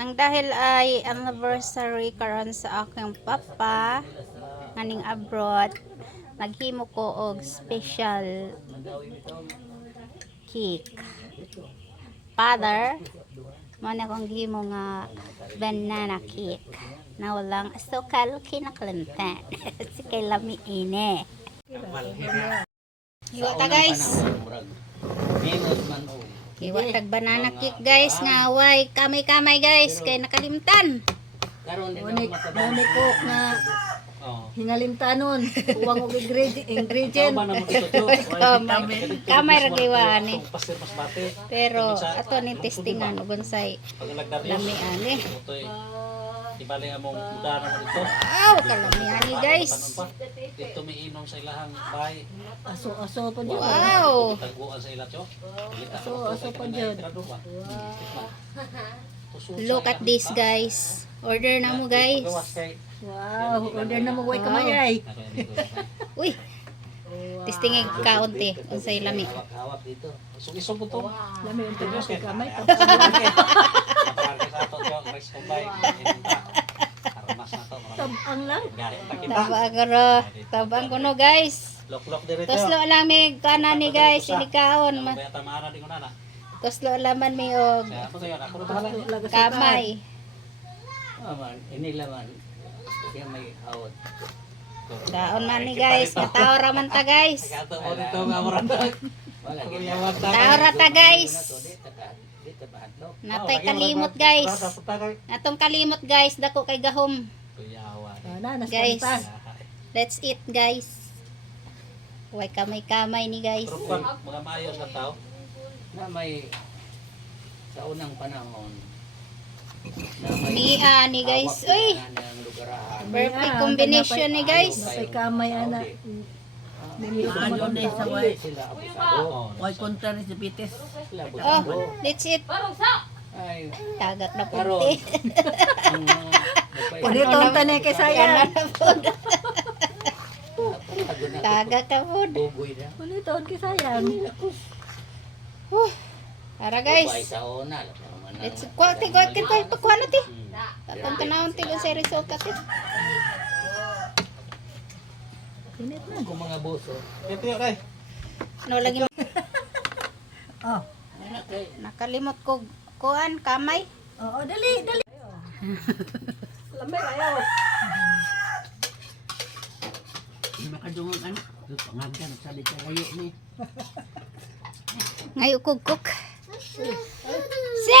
Nang dahil ay anniversary karon sa aking papa nganing abroad, naghimo ko og special cake. Father, mo na kong gihimo nga banana cake na walang asukal kinakalimtan. Si kay lami ine. Hiwa ta guys. Hiwa tag banana cake guys nga way kamay-kamay guys kay nakalimtan. Unik cook na hinalimtanon. Uwang og ingredient. Kamay ra giwani. Pero ato ni testingan uban say lami ani. Ibali among mudana mo dito. Wow, kalami ani guys. Dito miinom sa ilahang bahay. Aso po dyan. Wow. Taguan sa ila cho. Aso po dyan. Look at this guys. Order na mo guys. Wow, order na mo way kamayay. Uy. Testingig kaunti unsay lami. Hawak dito. Isog-isog po to. Lami ang tigas kay kamay. Tabang lang. Tabang ko no guys. Lok-lok dito. Toslo lang mi kanan ni guys silikaon. Toslo laman mi og kamay. Ini laman. Dia may awat. Daon man ni guys, nataw ra man ta guys. Taw ra ta guys. Natay kalimot guys. Natong kalimot guys, dako kay gahom. Guys, let's eat guys. Way kamay-kamay ni guys. Mga maayos na tao na may sa unang panahon. Mia ni guys. Uy. Perfect combination ni guys. May kamay ana. Ano na sa way? Way kontra ni si Pites. Oh, let's eat. Tagak na punti. Pwede tonta ni kay saya. Tagak ka food. Pwede ton kay sayang. Tara guys. Let's kuha na ti. Tatang tanawon ti sa result ati. Pinit na. Kung mga boso. Ito yun, ay. No lagi Oh. nakalimot ko kuan kamay. Oo, dali. Lamay ayaw. Makadungog ano? Pangagan sa di kalayo ni. Ngayo kugkok. Si!